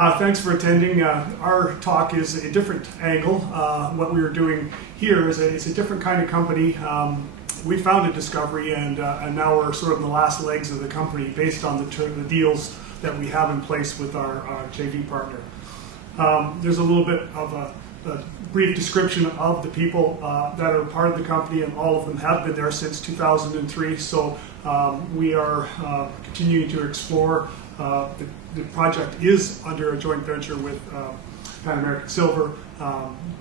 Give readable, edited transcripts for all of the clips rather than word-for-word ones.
Thanks for attending. Our talk is a different angle. What we are doing here is it's a different kind of company. We founded Discovery, and now we're sort of in the last legs of the company based on the deals that we have in place with our JV partner. There's a little bit of a brief description of the people that are part of the company, and all of them have been there since 2003. So we are continuing to explore. The project is under a joint venture with Pan American Silver,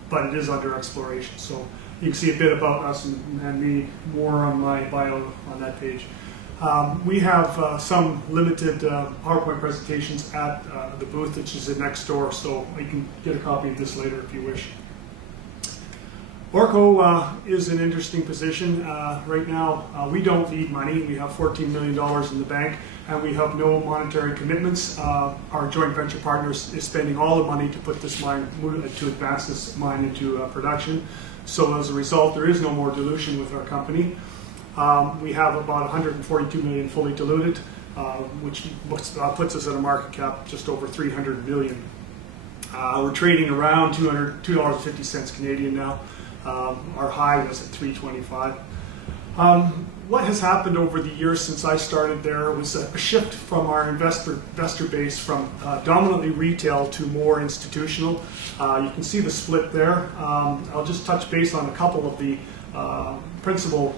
but it is under exploration. So you can see a bit about us and me more on my bio on that page. We have some limited PowerPoint presentations at the booth, which is next door, so you can get a copy of this later if you wish. Orko is an interesting position. Right now, we don't need money. We have $14 million in the bank, and we have no monetary commitments. Our joint venture partner is spending all the money to put this mine, to advance this mine into production. So as a result, there is no more dilution with our company. We have about 142 million fully diluted, which puts us at a market cap just over 300 million. We're trading around $2.50 Canadian now. Our high was at 325. What has happened over the years since I started there was a shift from our investor base from dominantly retail to more institutional. You can see the split there. I'll just touch base on a couple of the principal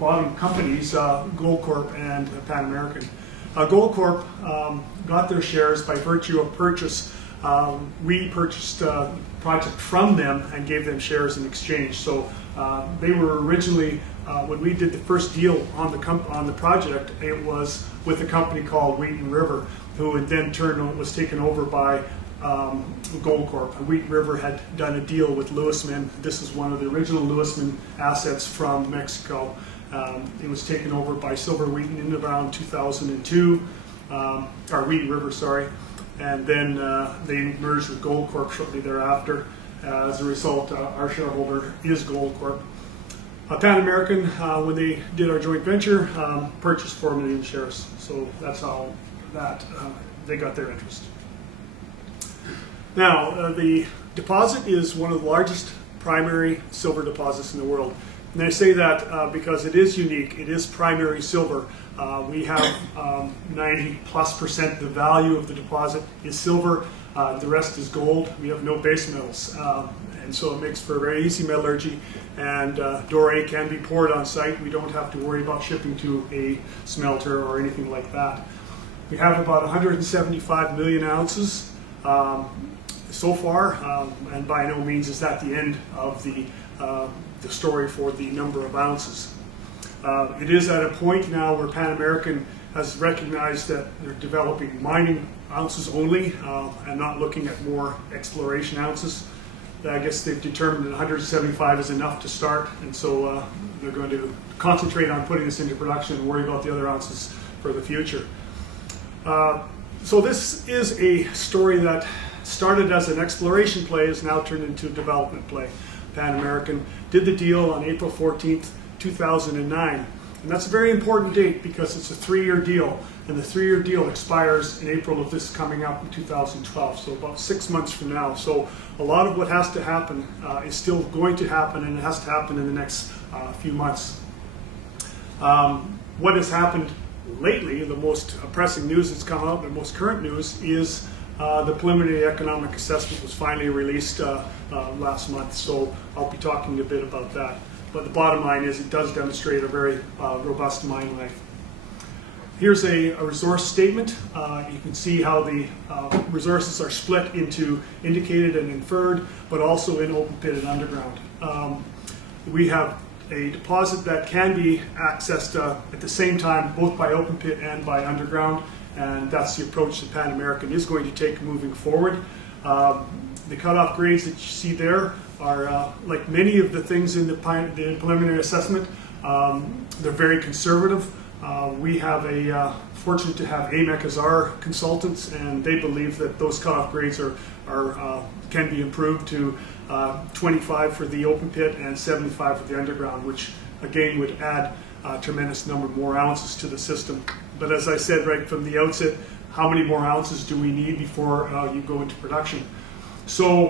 bottom companies, Goldcorp and Pan American. Goldcorp got their shares by virtue of purchase. We purchased the project from them and gave them shares in exchange. So they were originally, when we did the first deal on the project, it was with a company called Wheaton River, who in then turn was taken over by Goldcorp. Wheaton River had done a deal with Lewisman. This is one of the original Lewisman assets from Mexico. It was taken over by Silver Wheaton in around 2002, or Wheaton River, sorry. And then they merged with Goldcorp shortly thereafter. As a result, our shareholder is Goldcorp. Pan American, when they did our joint venture, purchased 4 million shares. So that's how they got their interest. Now, the deposit is one of the largest primary silver deposits in the world. And I say that because it is unique. It is primary silver. We have 90+% of the value of the deposit is silver. The rest is gold. We have no base metals. And so it makes for very easy metallurgy. And doré can be poured on site. We don't have to worry about shipping to a smelter or anything like that. We have about 175 million ounces so far. And by no means is that the end of the story for the number of ounces. It is at a point now where Pan American has recognized that they're developing mining ounces only and not looking at more exploration ounces. I guess they've determined that 175 is enough to start, and so they're going to concentrate on putting this into production and worry about the other ounces for the future. So this is a story that started as an exploration play, is now turned into a development play. Pan American did the deal on April 14th, 2009. And that's a very important date because it's a 3-year deal. And the 3-year deal expires in April of this coming up in 2012, so about 6 months from now. So a lot of what has to happen is still going to happen, and it has to happen in the next few months. What has happened lately, the most pressing news that's come out, the most current news, is the preliminary economic assessment was finally released last month, so I'll be talking a bit about that. But the bottom line is it does demonstrate a very robust mine life. Here's a resource statement. You can see how the resources are split into indicated and inferred, but also in open pit and underground. We have a deposit that can be accessed at the same time, both by open pit and by underground. And that's the approach that Pan American is going to take moving forward. The cutoff grades that you see there are, like many of the things in the preliminary assessment, they're very conservative. We have fortunate to have AMEC as our consultants, and they believe that those cutoff grades can be improved to 25 for the open pit and 75 for the underground, which again would add a tremendous number more ounces to the system But as I said right from the outset, how many more ounces do we need before you go into production? So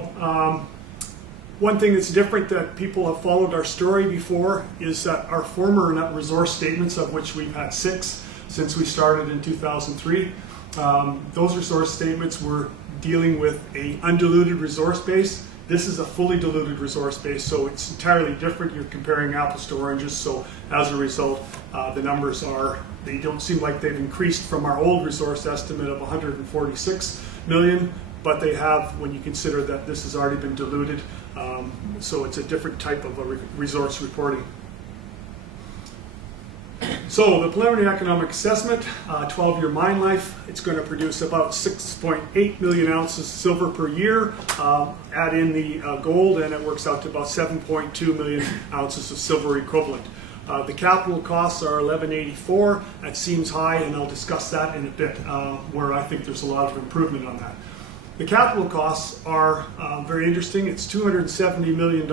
one thing that's different that people have followed our story before is that our former net resource statements, of which we've had 6 since we started in 2003, those resource statements were dealing with an undiluted resource base. This is a fully diluted resource base, so it's entirely different. You're comparing apples to oranges, so as a result, the numbers they don't seem like they've increased from our old resource estimate of 146 million, but they have when you consider that this has already been diluted, so it's a different type of a resource reporting. So the preliminary economic assessment, 12-year mine life, it's going to produce about 6.8 million ounces of silver per year. Add in the gold and it works out to about 7.2 million ounces of silver equivalent. The capital costs are $11.84. That seems high, and I'll discuss that in a bit, where I think there's a lot of improvement on that. The capital costs are very interesting. It's $270 million.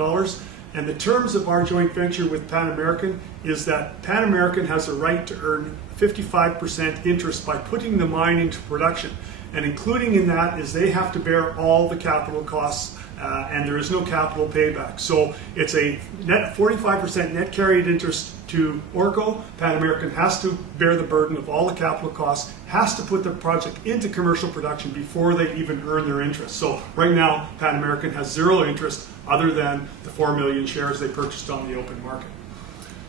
And the terms of our joint venture with Pan American is that Pan American has a right to earn 55% interest by putting the mine into production. And including in that is they have to bear all the capital costs, and there is no capital payback. So it's a net 45% net carried interest to Orko. Pan American has to bear the burden of all the capital costs, has to put the project into commercial production before they even earn their interest. So right now, Pan American has 0 interest other than the 4 million shares they purchased on the open market.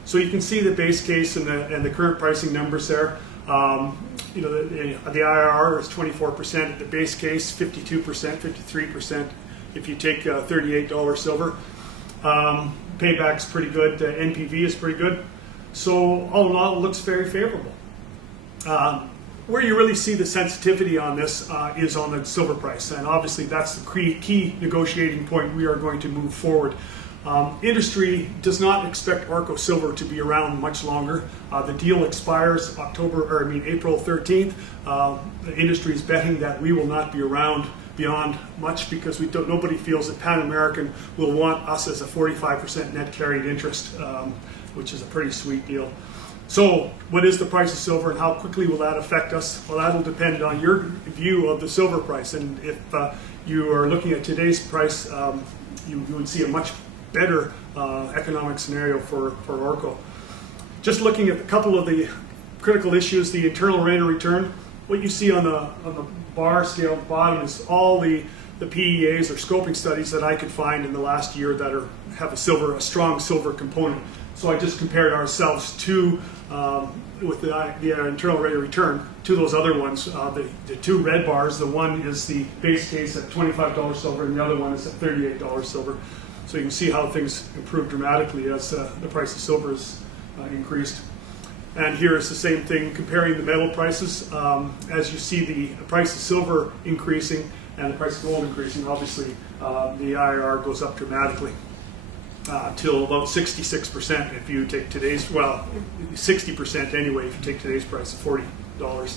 So you can see the base case and the current pricing numbers there. You know, the IRR is 24% at the base case, 52%, 53% if you take $38 silver. Payback's pretty good, NPV is pretty good. So all in all, it looks very favorable. Where you really see the sensitivity on this is on the silver price, and obviously that's the key negotiating point we are going to move forward. Industry does not expect Orko Silver to be around much longer. The deal expires April 13th. The industry is betting that we will not be around beyond much because nobody feels that Pan American will want us as a 45% net carried interest, which is a pretty sweet deal. So what is the price of silver and how quickly will that affect us? Well, that'll depend on your view of the silver price. And if you are looking at today's price, you would see a much better economic scenario for Orko. Just looking at a couple of the critical issues, the internal rate of return, what you see on the bar scale at the bottom is all the PEAs or scoping studies that I could find in the last year that have a strong silver component. So I just compared ourselves to, with the internal rate of return, to those other ones. The 2 red bars, the one is the base case at $25 silver and the other one is at $38 silver. So you can see how things improve dramatically as the price of silver is increased. And here is the same thing, comparing the metal prices. As you see the price of silver increasing and the price of gold increasing, obviously the IRR goes up dramatically till about 66% if you take today's, well, 60% anyway if you take today's price of $40.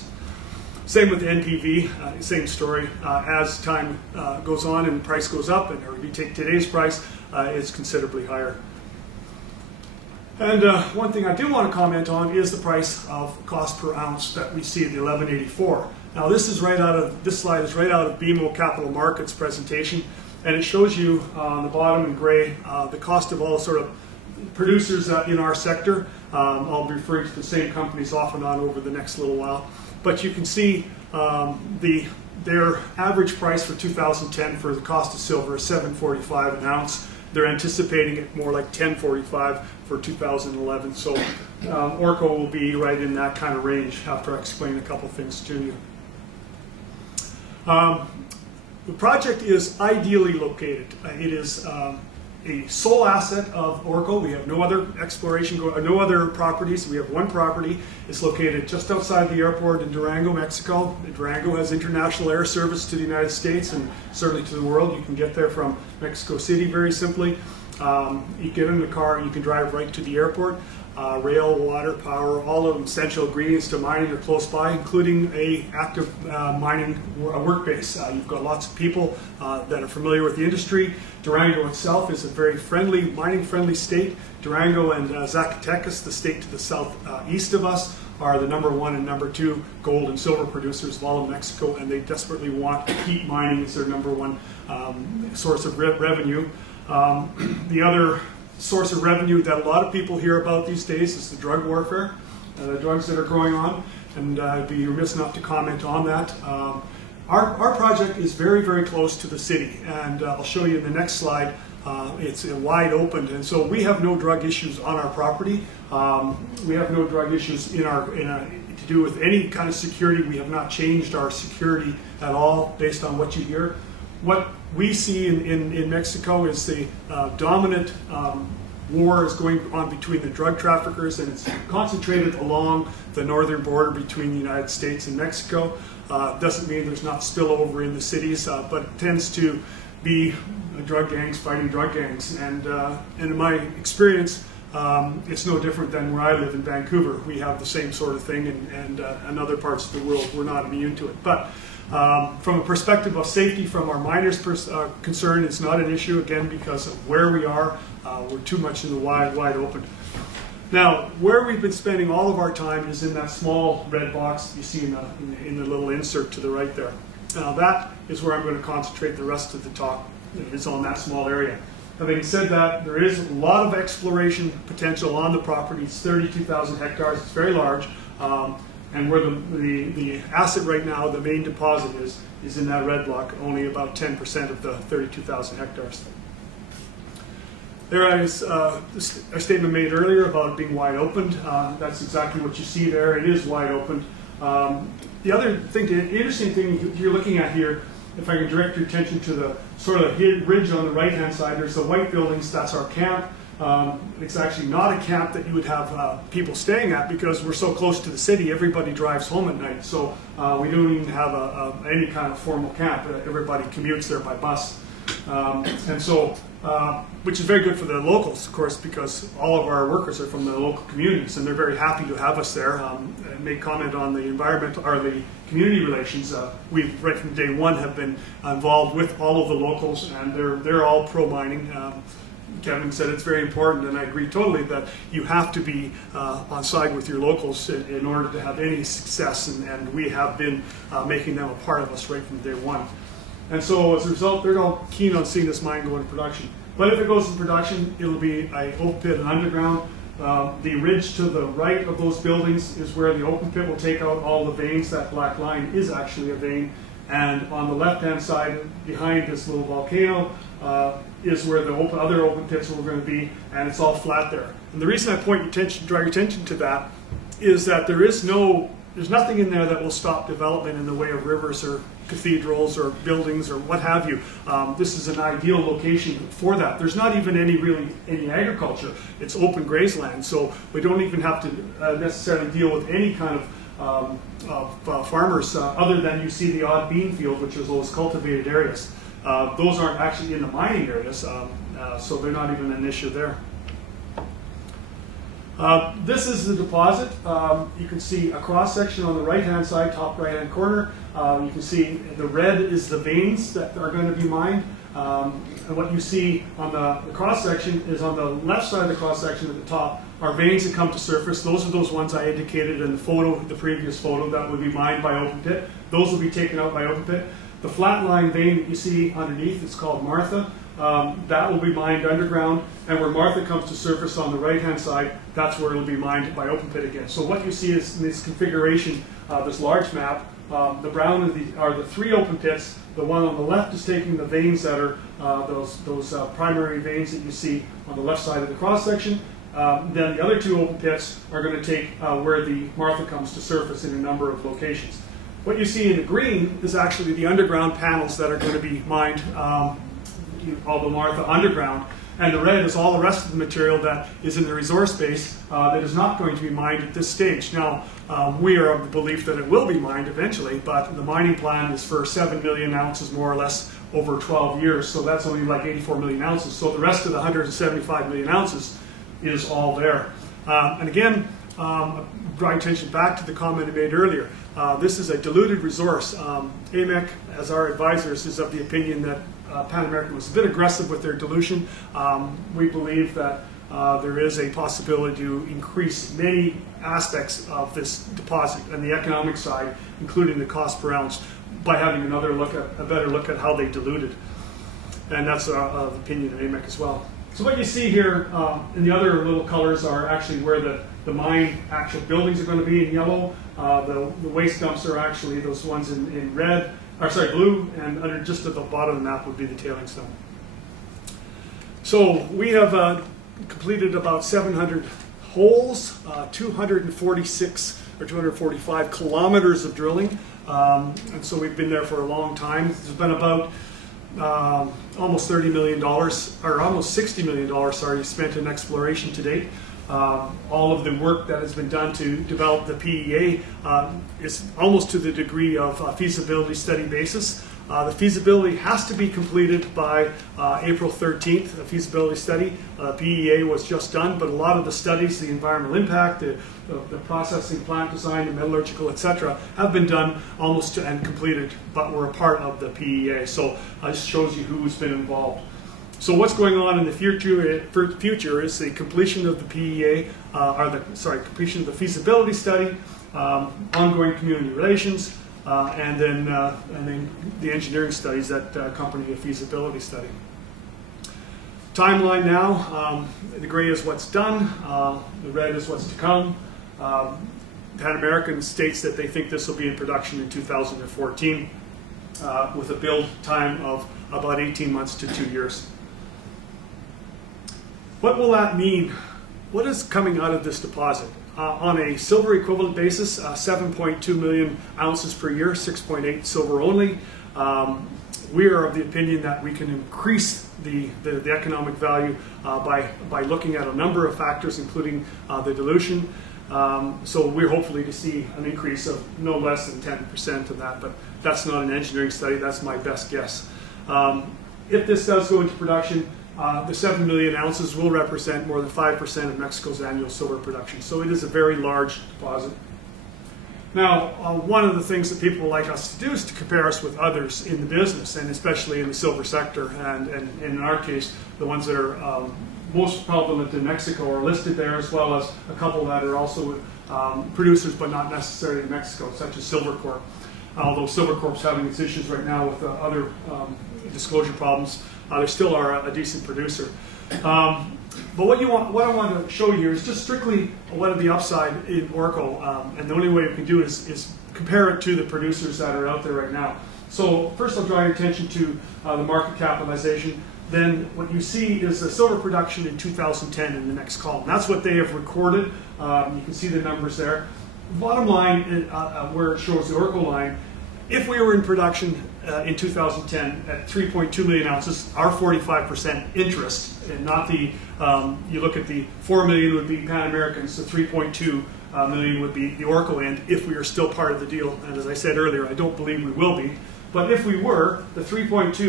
Same with the NPV, same story. As time goes on and the price goes up, and or you take today's price, it's considerably higher. And one thing I do want to comment on is the price of cost per ounce that we see at the 1184. Now this slide is right out of BMO Capital Markets presentation, and it shows you on the bottom in gray the cost of all sort of producers in our sector. I'll be referring to the same companies off and on over the next little while. But you can see their average price for 2010 for the cost of silver is $7.45 an ounce. They're anticipating it more like $10.45 for 2011. So Orko will be right in that kind of range after I explain a couple things to you. The project is ideally located. It is a sole asset of Orko. We have no other exploration, no other properties. We have one property. It's located just outside the airport in Durango, Mexico. Durango has international air service to the United States and certainly to the world. You can get there from Mexico City very simply. You get in the car, you can drive right to the airport. Rail, water, power, all of the essential ingredients to mining are close by, including a active mining work base. You've got lots of people that are familiar with the industry. Durango itself is a very friendly, mining-friendly state. Durango and Zacatecas, the state to the southeast of us, are the #1 and #2 gold and silver producers of all of Mexico, and they desperately want to keep mining as their #1 source of revenue. The other source of revenue that a lot of people hear about these days is the drug warfare, the drugs that are going on, and I'd be remiss not to comment on that. Our project is very, very close to the city, and I'll show you in the next slide. It's wide open, and so we have no drug issues on our property. We have no drug issues to do with any kind of security. We have not changed our security at all based on what you hear. What we see in Mexico is the dominant war is going on between the drug traffickers, and it's concentrated along the northern border between the United States and Mexico. Doesn't mean there's not spillover in the cities, but it tends to be drug gangs fighting drug gangs. And in my experience, it's no different than where I live in Vancouver. We have the same sort of thing, and in other parts of the world, we're not immune to it. But from a perspective of safety from our miners' concern, it's not an issue, again, because of where we are. We're too much in the wide open. Now, where we've been spending all of our time is in that small red box you see in the little insert to the right there. Now, that is where I'm going to concentrate the rest of the talk, is on that small area. Having said that, there is a lot of exploration potential on the property. It's 32,000 hectares. It's very large. And where the asset right now, the main deposit is in that red block, only about 10% of the 32,000 hectares. There is a statement made earlier about it being wide opened. That's exactly what you see there. It is wide opened. The other thing, the interesting thing you're looking at here, if I can direct your attention to the sort of ridge on the right-hand side, there's the white buildings. That's our camp. It's actually not a camp that you would have people staying at, because we're so close to the city. Everybody drives home at night, so we don't even have any kind of formal camp. Everybody commutes there by bus, and so which is very good for the locals, of course, because all of our workers are from the local communities, and they're very happy to have us there. And make comment on the environment or the community relations. We right from day one have been involved with all of the locals, and they're all pro mining. Kevin said it's very important, and I agree totally that you have to be on side with your locals in order to have any success, and we have been making them a part of us right from day one. And so as a result, they're all keen on seeing this mine go into production. But if it goes into production, it'll be an open pit and underground. The ridge to the right of those buildings is where the open pit will take out all the veins. That black line is actually a vein. And on the left-hand side, behind this little volcano, is where the other open pits are going to be, and it's all flat there. And the reason I draw your attention to that is that there's nothing in there that will stop development in the way of rivers or cathedrals or buildings or what have you. This is an ideal location for that. There's not even any agriculture. It's open grazeland, so we don't even have to necessarily deal with any kind of farmers other than you see the odd bean field, which is those cultivated areas. Those aren't actually in the mining areas, so they're not even an issue there. This is the deposit. You can see a cross-section on the right-hand side, top right-hand corner. You can see the red is the veins that are going to be mined. And what you see on the cross-section is on the left side of the cross-section at the top are veins that come to surface. Those are those ones I indicated in the photo, the previous photo, that would be mined by open pit. Those will be taken out by open pit. The flat line vein that you see underneath is called Martha. That will be mined underground, and where Martha comes to surface on the right-hand side, that's where it will be mined by open pit again. So what you see is in this configuration, this large map, the brown are the three open pits. The one on the left is taking the veins that are those primary veins that you see on the left side of the cross-section. Then the other two open pits are going to take where the Martha comes to surface in a number of locations. What you see in the green is actually the underground panels that are going to be mined, all the Martha underground, and the red is all the rest of the material that is in the resource base that is not going to be mined at this stage. Now, we are of the belief that it will be mined eventually, but the mining plan is for 7 million ounces more or less over 12 years, so that's only like 84 million ounces. So the rest of the 175 million ounces is all there. And again, drawing attention back to the comment I made earlier, this is a diluted resource. AMEC, as our advisors, is of the opinion that Pan American was a bit aggressive with their dilution. We believe that there is a possibility to increase many aspects of this deposit and the economic side, including the cost per ounce, by having a better look at how they dilute it. And that's the opinion of AMEC as well. So what you see here in the other little colors are actually where the mine actual buildings are going to be in yellow. The waste dumps are actually those ones in red, or sorry, blue, and under just at the bottom of the map would be the tailings dump. So we have completed about 700 holes, 246 or 245 kilometers of drilling, and so we've been there for a long time. There's been about almost $30 million, or almost $60 million, sorry, spent in exploration to date. All of the work that has been done to develop the PEA is almost to the degree of a feasibility study basis. The feasibility has to be completed by April 13th, a feasibility study. PEA was just done, but a lot of the studies, the environmental impact, the processing plant design, the metallurgical, etc., have been done almost and completed, but we're a part of the PEA. So this shows you who's been involved. So what's going on in the future is the completion of the PEA, completion of the feasibility study, ongoing community relations, and then the engineering studies that accompany a feasibility study. Timeline now, the gray is what's done, the red is what's to come. Pan American states that they think this will be in production in 2014 with a build time of about 18 months to 2 years. What will that mean? What is coming out of this deposit? On a silver equivalent basis, 7.2 million ounces per year, 6.8 silver only. We are of the opinion that we can increase the economic value by looking at a number of factors, including the dilution. So we're hopefully to see an increase of no less than 10% of that, but that's not an engineering study, that's my best guess. If this does go into production, the 7 million ounces will represent more than 5% of Mexico's annual silver production. So it is a very large deposit. Now, one of the things that people like us to do is to compare us with others in the business, and especially in the silver sector. And in our case, the ones that are most prevalent in Mexico are listed there, as well as a couple that are also producers, but not necessarily in Mexico, such as Silvercorp. Although Silvercorp's having its issues right now with other disclosure problems, they still are a decent producer. But what I want to show you is just strictly what are the upside in Orko, and the only way we can do it is compare it to the producers that are out there right now. So first I'll draw your attention to the market capitalization. Then what you see is the silver production in 2010 in the next column. That's what they have recorded. You can see the numbers there. Bottom line, where it shows the Orko line, if we were in production in 2010 at 3.2 million ounces, our 45% interest, and not the, you look at the 4 million would be Pan American, so 3.2 million would be the Orko end if we are still part of the deal. And as I said earlier, I don't believe we will be. But if we were, the 3.2,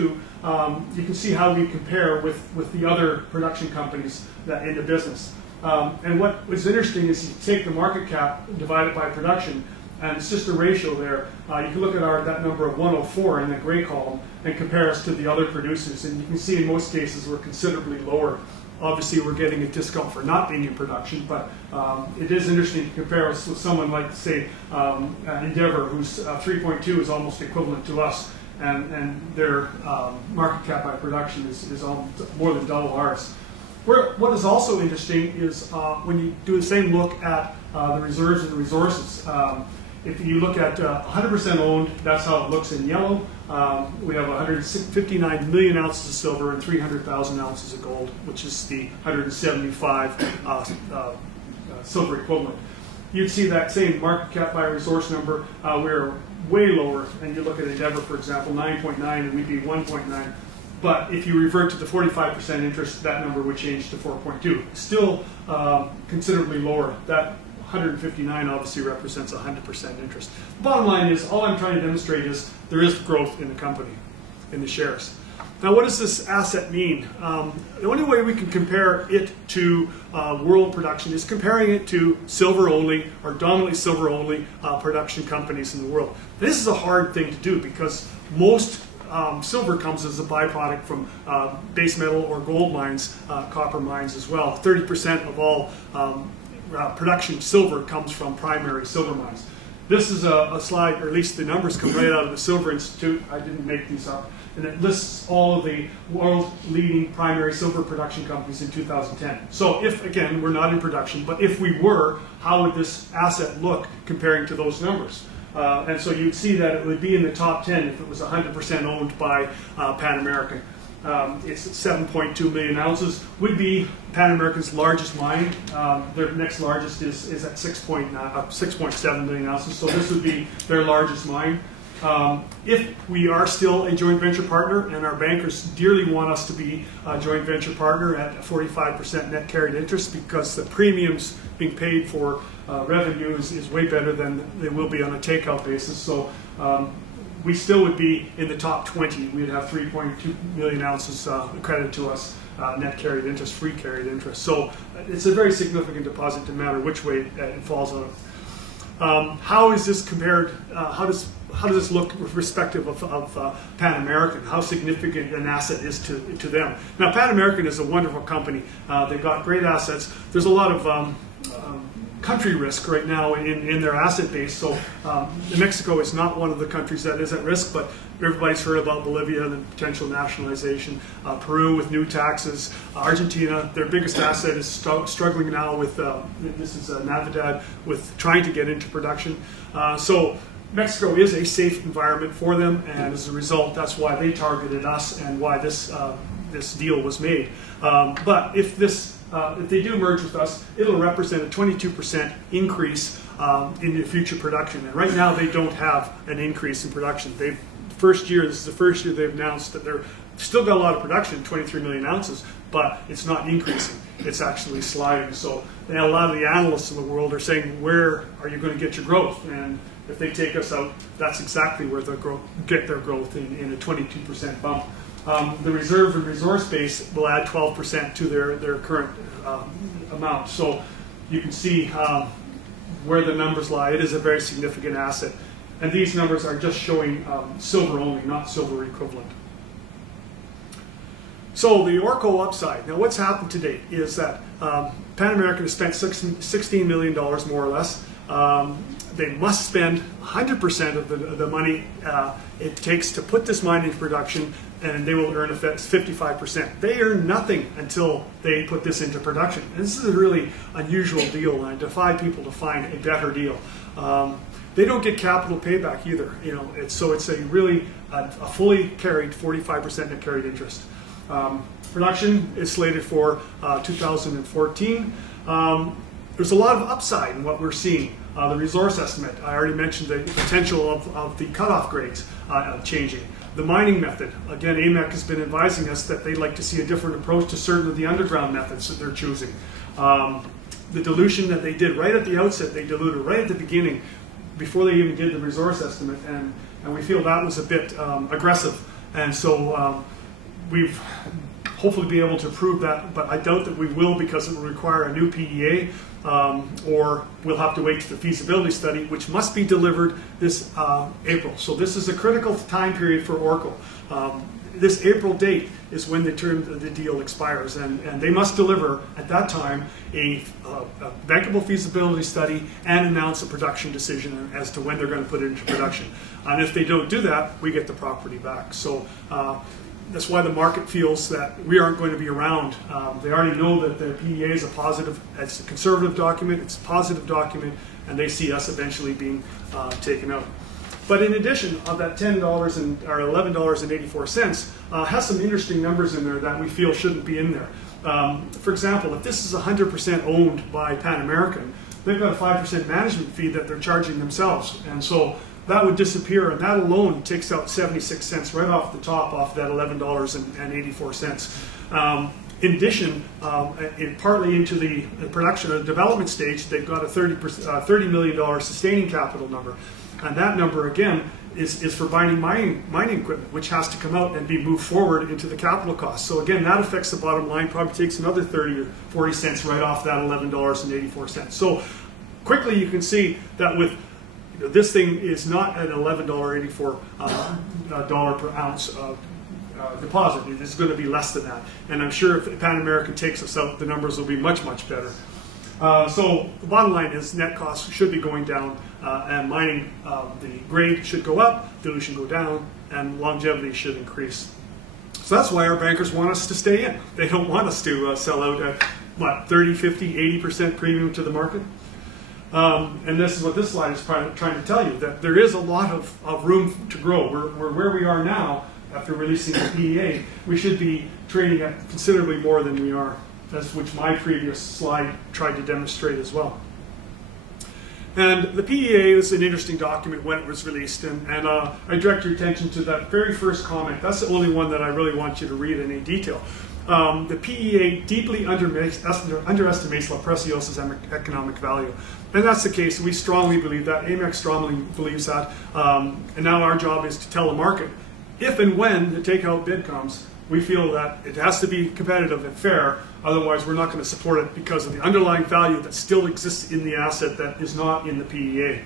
you can see how we compare with the other production companies that in the business. And what was interesting is you take the market cap, divide it by production, and it's just a ratio there. You can look at that number of 104 in the gray column and compare us to the other producers. And you can see in most cases we're considerably lower. Obviously we're getting a discount for not being in production, but it is interesting to compare us with someone like, say, Endeavor, whose 3.2 is almost equivalent to us, and their market cap by production is more than double ours. What is also interesting is when you do the same look at the reserves and the resources. If you look at 100% owned, that's how it looks in yellow. We have 159 million ounces of silver and 300,000 ounces of gold, which is the 175 silver equivalent. You'd see that same market cap by resource number. We're way lower, and you look at Endeavor, for example, 9.9, and we'd be 1.9. But if you revert to the 45% interest, that number would change to 4.2. Still considerably lower. That 159 obviously represents 100% interest. The bottom line is, all I'm trying to demonstrate is there is growth in the company, in the shares. Now, what does this asset mean? The only way we can compare it to world production is comparing it to silver-only or dominantly silver-only production companies in the world. This is a hard thing to do because most silver comes as a byproduct from base metal or gold mines, copper mines as well. 30% of all production silver comes from primary silver mines. This is a slide, or at least the numbers come right out of the Silver Institute. I didn't make these up. And it lists all of the world leading primary silver production companies in 2010. So if, again, we're not in production, but if we were, how would this asset look comparing to those numbers? And so you'd see that it would be in the top 10 if it was 100% owned by Pan American. It's 7.2 million ounces, would be Pan American's largest mine. Their next largest is at 6.7 million ounces, so this would be their largest mine. If we are still a joint venture partner, and our bankers dearly want us to be a joint venture partner at 45% net carried interest, because the premiums being paid for revenue is way better than they will be on a takeout basis. So we still would be in the top 20. We'd have 3.2 million ounces accredited to us, net carried interest, free carried interest. So it's a very significant deposit, no matter which way it falls out. How is this compared? How does this look with respective of Pan American? How significant an asset is to them? Now, Pan American is a wonderful company. They've got great assets. There's a lot of country risk right now in their asset base. So Mexico is not one of the countries that is at risk, but everybody's heard about Bolivia and the potential nationalization. Peru with new taxes. Argentina, their biggest asset, is struggling now with, this is Navidad, with trying to get into production. So Mexico is a safe environment for them, and as a result, that's why they targeted us and why this deal was made. But if they do merge with us, it'll represent a 22% increase in the future production. And right now, they don't have an increase in production. This is the first year they've announced that they're still got a lot of production, 23 million ounces, but it's not increasing. It's actually sliding. So a lot of the analysts in the world are saying, where are you going to get your growth? And if they take us out, that's exactly where they'll get their growth in a 22% bump. The reserve and resource base will add 12% to their current amount. So you can see where the numbers lie. It is a very significant asset. And these numbers are just showing silver only, not silver equivalent. So the Orko upside. Now what's happened to date is that Pan American has spent $16 million more or less. They must spend 100% of the money it takes to put this mine into production, and they will earn 55%. They earn nothing until they put this into production. And this is a really unusual deal, and I defy people to find a better deal. They don't get capital payback either. So it's a really a fully carried 45% net carried interest. Production is slated for 2014. There's a lot of upside in what we're seeing. The resource estimate, I already mentioned the potential of the cutoff grades changing. The mining method, again, AMEC has been advising us that they'd like to see a different approach to certain of the underground methods that they're choosing. The dilution that they did right at the outset, they diluted right at the beginning before they even did the resource estimate, and we feel that was a bit aggressive. And so we've hopefully be able to prove that, but I doubt that we will, because it will require a new PEA, or we'll have to wait to the feasibility study, which must be delivered this April. So this is a critical time period for Orko. This April date is when the deal expires, and they must deliver at that time a bankable feasibility study and announce a production decision as to when they're going to put it into production. And if they don't do that, we get the property back. So that's why the market feels that we aren't going to be around. They already know that the PEA is it's a conservative document, it's a positive document, and they see us eventually being taken out. But in addition, of that $10 or $11.84 has some interesting numbers in there that we feel shouldn't be in there. For example, if this is 100% owned by Pan American, they've got a 5% management fee that they're charging themselves, and so that would disappear, and that alone takes out 76 cents right off the top off that $11.84. In addition, partly into the production or development stage, they've got a $30 million sustaining capital number. And that number, again, is for buying mining equipment, which has to come out and be moved forward into the capital cost. So again, that affects the bottom line, probably takes another 30 or 40 cents right off that $11.84. So quickly you can see that with this thing is not an $11.84 dollar per ounce deposit. It is going to be less than that. And I'm sure if Pan American takes us out, the numbers will be much, much better. So the bottom line is net costs should be going down, and mining, the grade should go up, dilution go down, and longevity should increase. So that's why our bankers want us to stay in. They don't want us to sell out at, what, 30, 50, 80% premium to the market? And this is what this slide is trying to tell you, that there is a lot of room to grow. We're where we are now after releasing the PEA. We should be trading at considerably more than we are, which my previous slide tried to demonstrate as well. And the PEA is an interesting document when it was released, and I direct your attention to that very first comment. That's the only one that I really want you to read in any detail. The PEA deeply underestimates La Preciosa's economic value. And that's the case. We strongly believe that. AMEX strongly believes that. And now our job is to tell the market, if and when the takeout bid comes, we feel that it has to be competitive and fair. Otherwise, we're not going to support it because of the underlying value that still exists in the asset that is not in the PEA.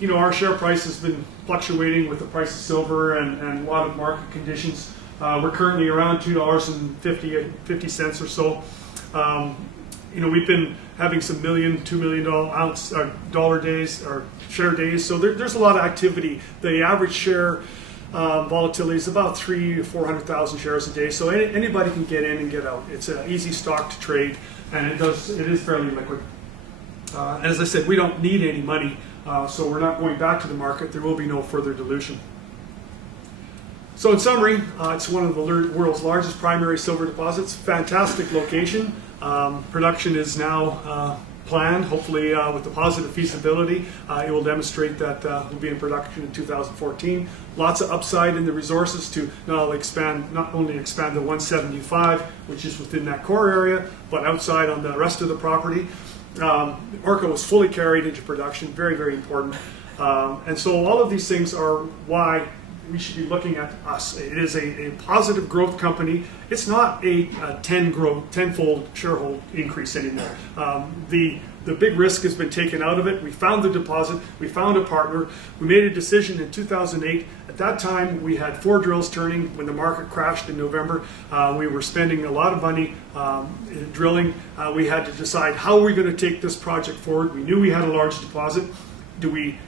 You know, our share price has been fluctuating with the price of silver and a lot of market conditions. We're currently around $2.50 or so. You know, we've been having some $1 million, $2 million dollar days or share days. So there's a lot of activity. The average share volatility is about 300,000 to 400,000 shares a day. So anybody can get in and get out. It's an easy stock to trade, and it is fairly liquid. And as I said, we don't need any money, so we're not going back to the market. There will be no further dilution. So in summary, it's one of the world's largest primary silver deposits. Fantastic location. Production is now planned, hopefully with the positive feasibility. It will demonstrate that we'll be in production in 2014. Lots of upside in the resources to not only expand the 175, which is within that core area, but outside on the rest of the property. Orko was fully carried into production, very, very important. And so all of these things are why we should be looking at us. It is a positive growth company. It's not a tenfold shareholder increase anymore. The big risk has been taken out of it. We found the deposit. We found a partner. We made a decision in 2008. At that time, we had 4 drills turning when the market crashed in November. We were spending a lot of money drilling. We had to decide how are we going to take this project forward. We knew we had a large deposit. Do we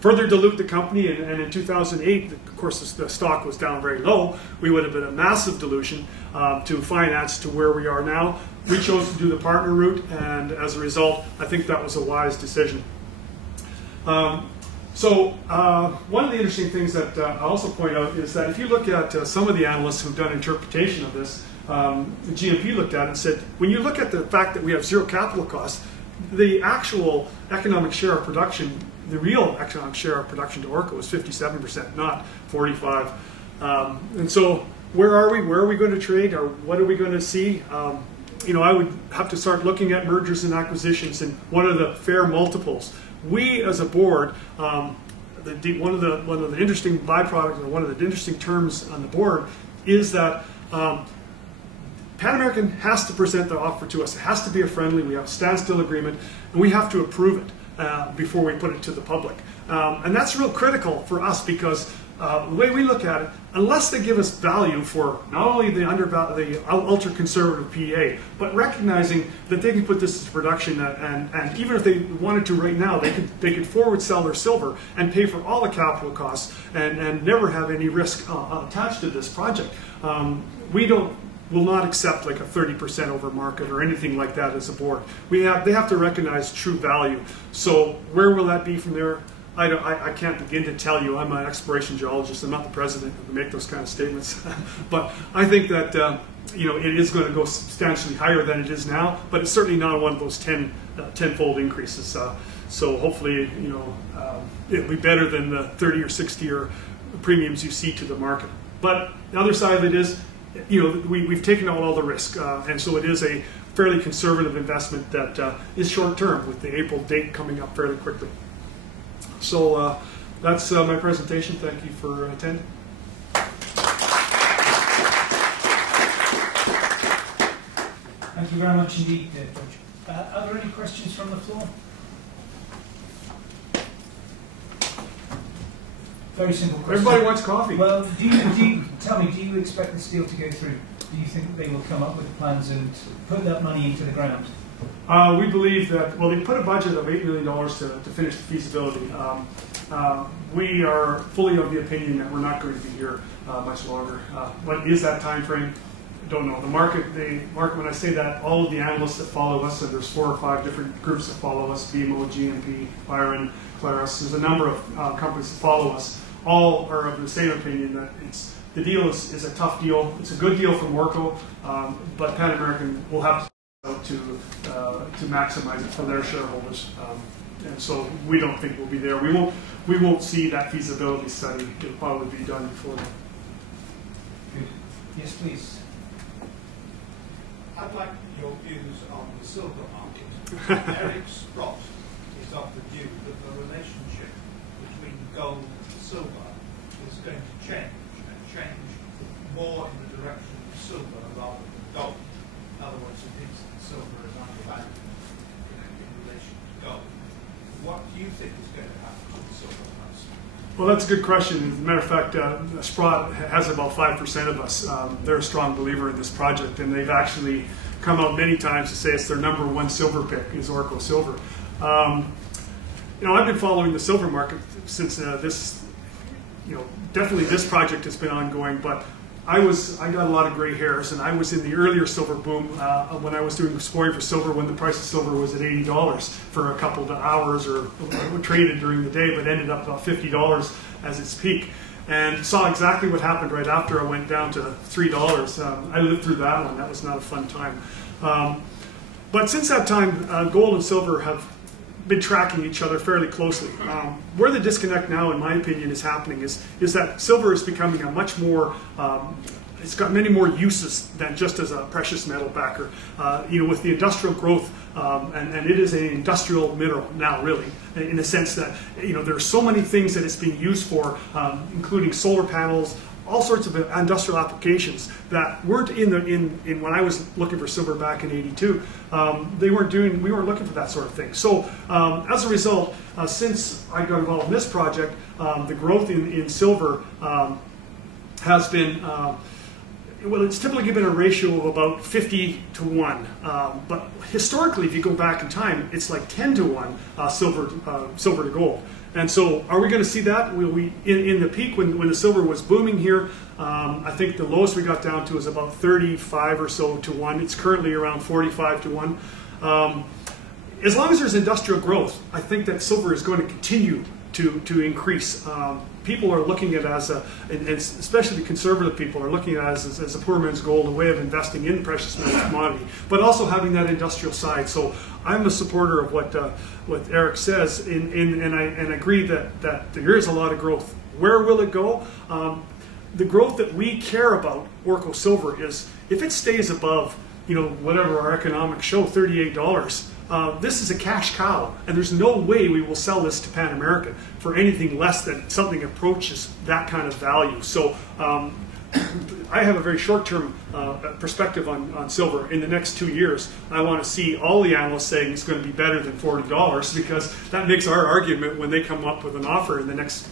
further dilute the company? And in 2008, of course, the stock was down very low. We would have been a massive dilution to finance to where we are now. We chose to do the partner route, and as a result, I think that was a wise decision. One of the interesting things that I also point out is that if you look at some of the analysts who've done interpretation of this, GMP looked at it and said, when you look at the fact that we have zero capital costs, the actual economic share of production, the real economic share of production to Orko is 57%, not 45%. And so where are we? Where are we going to trade? Or what are we going to see? You know, I would have to start looking at mergers and acquisitions and what are the fair multiples. We, as a board, one of the interesting byproducts, or one of the interesting terms on the board, is that Pan American has to present the offer to us. It has to be a friendly. We have a standstill agreement, and we have to approve it before we put it to the public. And that's real critical for us because the way we look at it, unless they give us value for not only the ultra-conservative PEA, but recognizing that they can put this into production, and even if they wanted to right now, they could forward sell their silver and pay for all the capital costs and never have any risk attached to this project. Will not accept like a 30% over market or anything like that as a board. They have to recognize true value. So where will that be from there? I can't begin to tell you. I'm an exploration geologist. I'm not the president who can make those kind of statements. But I think that you know, it is going to go substantially higher than it is now. But it's certainly not one of those tenfold increases. So hopefully, you know, it'll be better than the 30 or 60 or premiums you see to the market. But the other side of it is, you know, we've taken out all the risk, and so it is a fairly conservative investment that is short term, with the April date coming up fairly quickly. So that's my presentation. Thank you for attending. Thank you very much indeed, Devji. Are there any questions from the floor? Very simple question. Everybody wants coffee. Well, tell me, do you expect this deal to go through? Do you think that they will come up with plans and put that money into the ground? We believe that, well, they put a budget of $8 million to finish the feasibility. We are fully of the opinion that we're not going to be here much longer. What is that time frame? I don't know. The market, when I say that, all of the analysts that follow us, and there's 4 or 5 different groups that follow us, BMO, GMP, Byron, Claris, there's a number of companies that follow us, all are of the same opinion that the deal is a tough deal. It's a good deal from Orko, but Pan American will have to maximize it for their shareholders. And so we don't think we'll be there. We won't see that feasibility study. It'll probably be done before then. Good. Yes, please. I'd like your views on the silver market. Eric Sprott is of the view that the relationship between gold and silver is going to change, and change more in the direction of silver rather than gold. In other words, he thinks that silver is undervalued in relation to gold. What do you think is going to happen to the silver price? Well, that's a good question. As a matter of fact, Sprott has about 5% of us. They're a strong believer in this project, and they've actually come out many times to say it's their #1 silver pick is Orko Silver. I've been following the silver market since definitely this project has been ongoing, but I got a lot of gray hairs, and I was in the earlier silver boom when I was doing scoring for silver when the price of silver was at $80 for a couple of hours, or traded during the day, but ended up about $50 as its peak. And saw exactly what happened right after I went down to $3. I lived through that one. That was not a fun time. But since that time, gold and silver have been tracking each other fairly closely. Where the disconnect now, in my opinion, is happening is that silver is becoming a much more, it's got many more uses than just as a precious metal backer. With the industrial growth, and it is an industrial mineral now, really, in the sense that there are so many things that it's being used for, including solar panels, all sorts of industrial applications that weren't in when I was looking for silver back in '82. We weren't looking for that sort of thing. So as a result, since I got involved in this project, the growth in silver has been, it's typically been a ratio of about 50 to 1. But historically, if you go back in time, it's like 10 to 1 silver to gold. And so, are we going to see that? In the peak when the silver was booming here, I think the lowest we got down to is about 35 or so to 1. It's currently around 45 to 1. As long as there's industrial growth, I think that silver is going to continue to increase. People are looking at it as and especially the conservative people are looking at it as a poor man's gold, a way of investing in precious metals commodity, but also having that industrial side. So I'm a supporter of what Eric says, and I agree that there is a lot of growth. Where will it go? The growth that we care about, Orko Silver, is if it stays above, whatever our economics show, $38. This is a cash cow, and there's no way we will sell this to Pan American for anything less than something approaches that kind of value. So I have a very short-term perspective on silver. In the next 2 years, I want to see all the analysts saying it's going to be better than $40, because that makes our argument when they come up with an offer in the next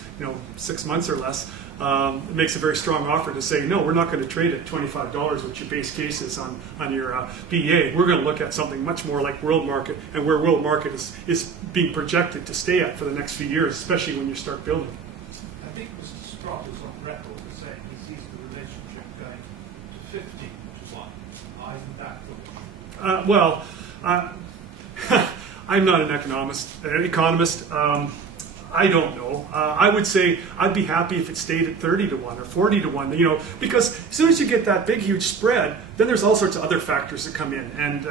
6 months or less. It makes a very strong offer to say, no, we're not going to trade at $25, which your base case is on your PEA. We're going to look at something much more like world market, and where world market is being projected to stay at for the next few years, especially when you start building. I think Mr. Sprott is on record as saying he sees the relationship going to 50 to 1. Why isn't that foolish? I'm not an economist. I don't know. I would say I'd be happy if it stayed at 30 to 1 or 40 to 1, because as soon as you get that big, huge spread, then there's all sorts of other factors that come in, and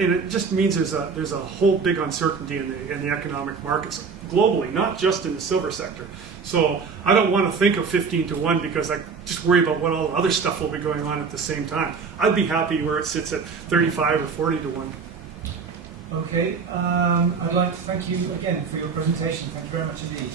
it just means there's a whole big uncertainty in the economic markets globally, not just in the silver sector. So I don't want to think of 15 to 1 because I just worry about what all the other stuff will be going on at the same time. I'd be happy where it sits at 35 or 40 to 1. Okay, I'd like to thank you again for your presentation. Thank you very much indeed.